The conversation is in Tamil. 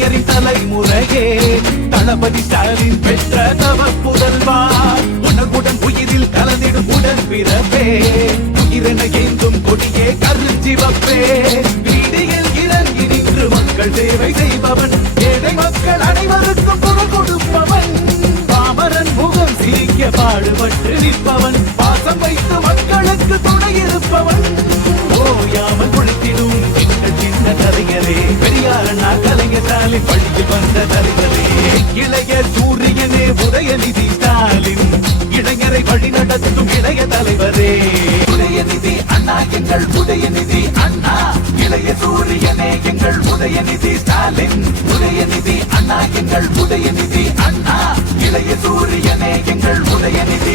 கலைஞரின் தலைமுறையே தளபதி ஸ்டாலின் பெற்ற தவ புதல்வா உணர்வுடன் உயிரில் கலந்திடும் உடன் பிறப்பே உயிரென ஏந்தும் கொடியே கருஞ்சிவப்பே வீதியில் இறங்கி நின்று மக்கள் சேவை செய்பவன் ஏழை மக்கள் அனைவருக்கும் குரல் கொடுப்பவன் பாமரன் முகம் சிரிக்க பாடுபட்டு நிற்பவன் பாசம் வைத்து மக்களுக்கு துணை இருப்பவன் ஓயாமல் குளித்திடும் எங்கள் சின்ன கலைஞரே பெரியாரண்ணா கலைஞர் ஸ்டாலின் பள்ளியில் வந்த தலைவரே இளைய சூரியனே உதயநிதி ஸ்டாலின் இளைஞரை வழி நடத்தும் இளைய தலைவரே உதயநிதி அண்ணா எங்கள் உதயநிதி அண்ணா இளைய சூரியனே எங்கள் உதயநிதி ஸ்டாலின் உதயநிதி அண்ணா எங்கள் உதயநிதி அண்ணா இளைய சூரியனே எங்கள் உதயநிதி